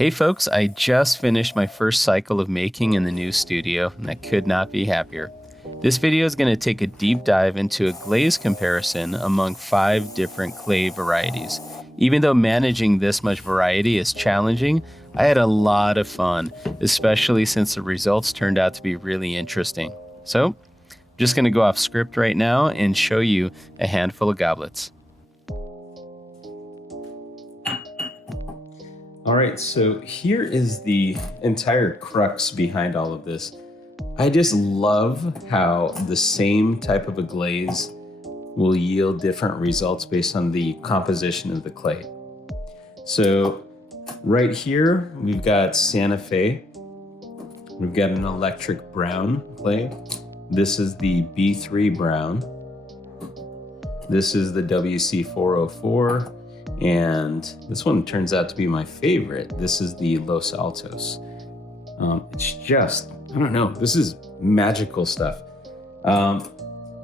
Hey folks, I just finished my first cycle of making in the new studio, and I could not be happier. This video is going to take a deep dive into a glaze comparison among 5 different clay varieties. Even though managing this much variety is challenging, I had a lot of fun, especially since the results turned out to be really interesting. So, I'm just going to go off script right now and show you a handful of goblets. All right, so here is the entire crux behind all of this. I just love how the same type of a glaze will yield different results based on the composition of the clay. So right here, we've got Santa Fe. We've got an electric brown clay. This is the B3 brown. This is the WC404. And this one turns out to be my favorite. This is the Los Altos. It's just, I don't know, this is magical stuff.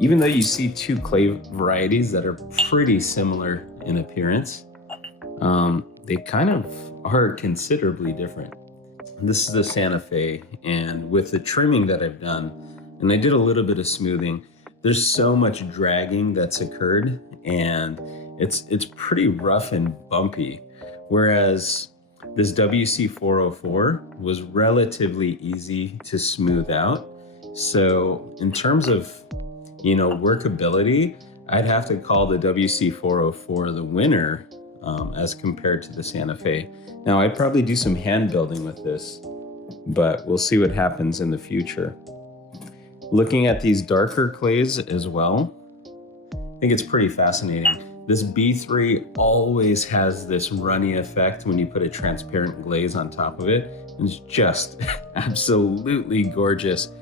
Even though you see 2 clay varieties that are pretty similar in appearance, they kind of are considerably different. This is the Santa Fe, and with the trimming that I've done, and I did a little bit of smoothing, there's so much dragging that's occurred, and it's pretty rough and bumpy, whereas this WC404 was relatively easy to smooth out. So in terms of, workability, I'd have to call the WC404 the winner as compared to the Santa Fe. Now, I'd probably do some hand building with this, but we'll see what happens in the future. Looking at these darker clays as well, I think it's pretty fascinating. This B3 always has this runny effect when you put a transparent glaze on top of it. It's just absolutely gorgeous.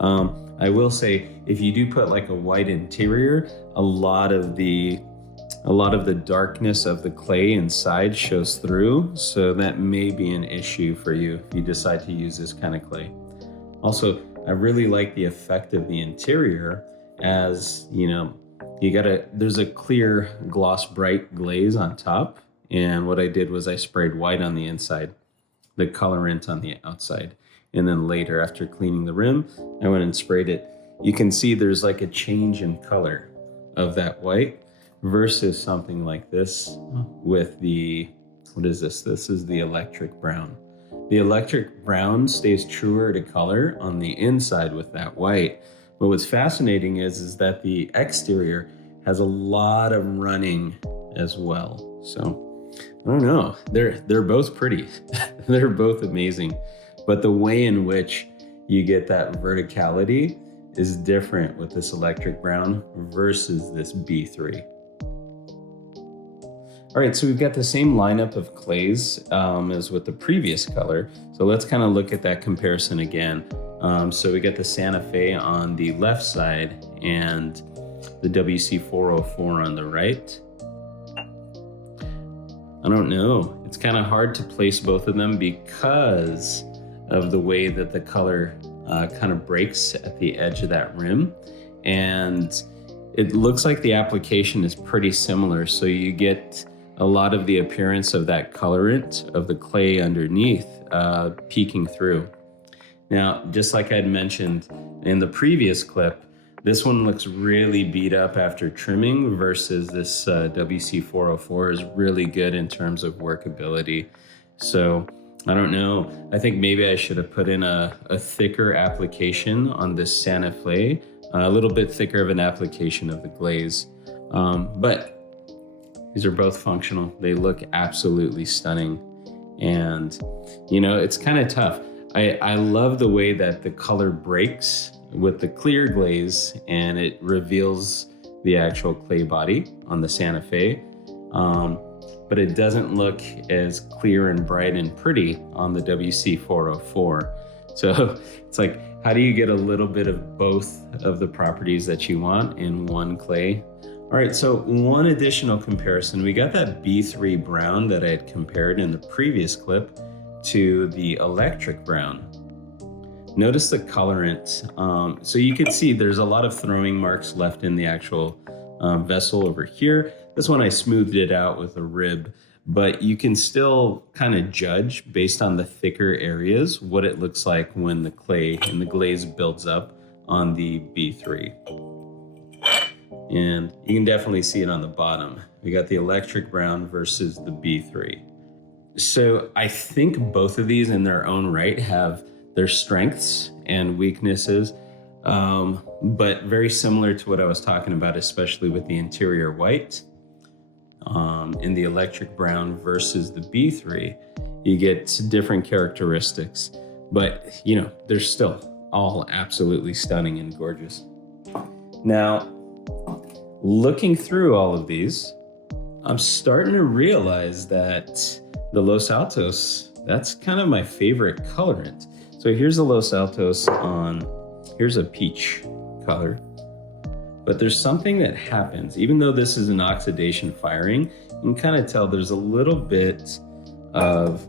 I will say, if you do put like a white interior, a lot of the darkness of the clay inside shows through. So that may be an issue for you if you decide to use this kind of clay. Also, I really like the effect of the interior as, there's a clear gloss bright glaze on top. And what I did was I sprayed white on the inside, the colorant on the outside. And then later, after cleaning the rim, I went and sprayed it. You can see there's like a change in color of that white versus something like this with the, what is this? This is the electric brown. The electric brown stays truer to color on the inside with that white. But what's fascinating is that the exterior has a lot of running as well. So I don't know, they're both pretty. They're both amazing. But the way in which you get that verticality is different with this electric brown versus this B3. All right, so we've got the same lineup of clays as with the previous color. So let's kind of look at that comparison again. So we got the Santa Fe on the left side and the WC404 on the right. I don't know, it's kind of hard to place both of them because of the way that the color kind of breaks at the edge of that rim. And it looks like the application is pretty similar. So you get a lot of the appearance of that colorant of the clay underneath peeking through. Now, just like I'd mentioned in the previous clip, this one looks really beat up after trimming versus this WC404 is really good in terms of workability. So I don't know, I think maybe I should have put in a thicker application on this Santa Fe, a little bit thicker of an application of the glaze. But these are both functional. They look absolutely stunning. And, it's kind of tough. I love the way that the color breaks with the clear glaze and it reveals the actual clay body on the Santa Fe. But it doesn't look as clear and bright and pretty on the WC404. So it's like, how do you get a little bit of both of the properties that you want in one clay? All right, so one additional comparison. We got that B3 brown that I had compared in the previous clip to the electric brown. Notice the colorant. So you can see there's a lot of throwing marks left in the actual vessel over here. This one I smoothed it out with a rib, but you can still kind of judge based on the thicker areas what it looks like when the clay and the glaze builds up on the B3. And you can definitely see it on the bottom. We got the electric brown versus the B3. So I think both of these in their own right have their strengths and weaknesses, but very similar to what I was talking about, especially with the interior white. In the electric brown versus the B3, you get different characteristics, but you know, they're still all absolutely stunning and gorgeous. Now, looking through all of these, I'm starting to realize that the Los Altos, that's kind of my favorite colorant. So here's a Los Altos here's a peach color. But there's something that happens, even though this is an oxidation firing, you can kind of tell there's a little bit of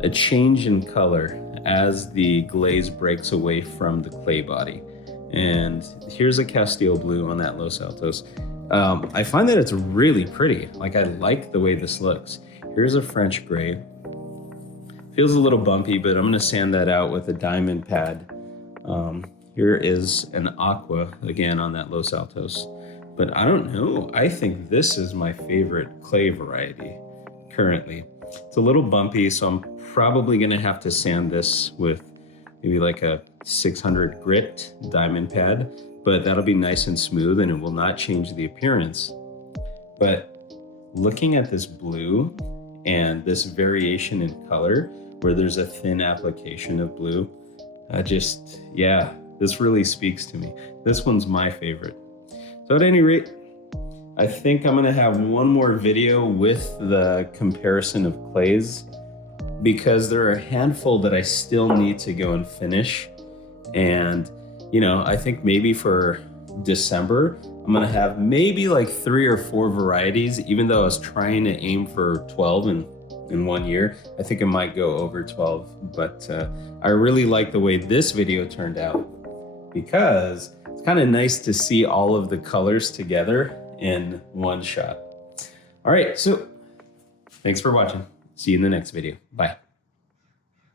a change in color as the glaze breaks away from the clay body. And here's a Castile blue on that Los Altos. I find that it's really pretty. Like, I like the way this looks. Here's a French gray. Feels a little bumpy, but I'm gonna sand that out with a diamond pad. Here is an aqua again on that Los Altos. But I don't know, I think this is my favorite clay variety currently. It's a little bumpy, so I'm probably gonna have to sand this with maybe like a 600 grit diamond pad, but that'll be nice and smooth and it will not change the appearance. But looking at this blue and this variation in color where there's a thin application of blue, yeah, this really speaks to me. This one's my favorite. So at any rate, I think I'm gonna have one more video with the comparison of clays, because there are a handful that I still need to go and finish. And, you know, I think maybe for December, I'm gonna have maybe like 3 or 4 varieties, even though I was trying to aim for 12 in 1 year. I think it might go over 12, but I really like the way this video turned out, because it's kind of nice to see all of the colors together in one shot. All right, so thanks for watching. See you in the next video. Bye.